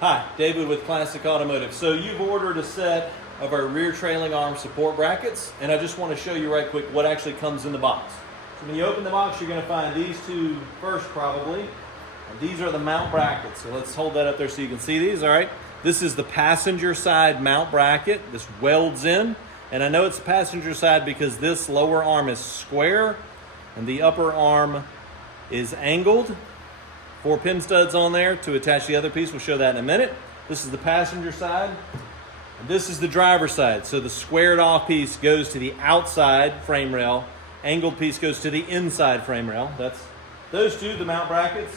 Hi, David with Classic Automotive. So you've ordered a set of our rear trailing arm support brackets, and I just want to show you right quick what actually comes in the box. So when you open the box, you're going to find these two first probably. And these are the mount brackets. So let's hold that up there so you can see these, all right? This is the passenger side mount bracket. This welds in, and I know it's the passenger side because this lower arm is square and the upper arm is angled. 4 pin studs on there to attach the other piece. We'll show that in a minute. This is the passenger side. And this is the driver's side. So the squared off piece goes to the outside frame rail. Angled piece goes to the inside frame rail. That's those two, the mount brackets.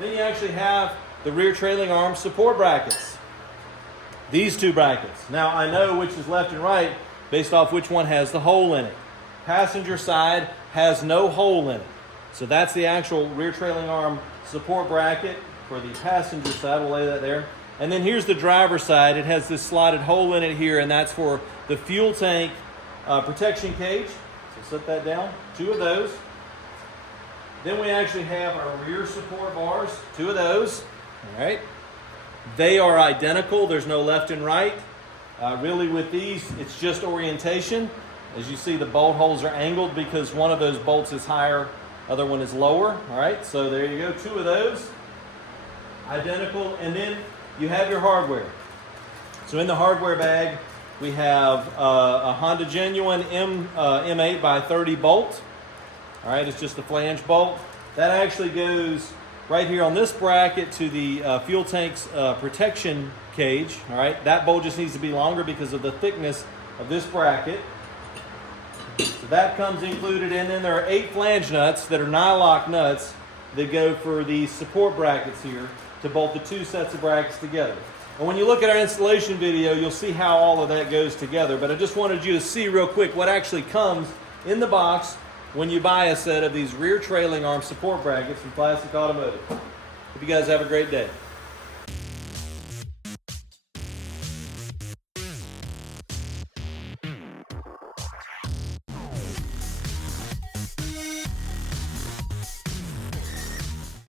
Then you actually have the rear trailing arm support brackets. These two brackets. Now I know which is left and right based off which one has the hole in it. Passenger side has no hole in it. So that's the actual rear trailing arm support bracket for the passenger side. We'll lay that there. And then here's the driver's side. It has this slotted hole in it here, and that's for the fuel tank protection cage. So set that down. 2 of those. Then we actually have our rear support bars. 2 of those. All right. They are identical. There's no left and right. Really with these, it's just orientation. As you see, the bolt holes are angled because one of those bolts is higher, other one is lower. All right, so there you go, 2 of those, identical. And then you have your hardware. So in the hardware bag, we have a Honda Genuine M8 by 30 bolt. All right, it's just a flange bolt. That actually goes right here on this bracket to the fuel tank's protection cage. All right, that bolt just needs to be longer because of the thickness of this bracket. So that comes included, and then there are 8 flange nuts that are nylock nuts that go for the support brackets here to bolt the 2 sets of brackets together. And when you look at our installation video, you'll see how all of that goes together. But I just wanted you to see real quick what actually comes in the box when you buy a set of these rear trailing arm support brackets from Classic Automotive. Hope you guys have a great day.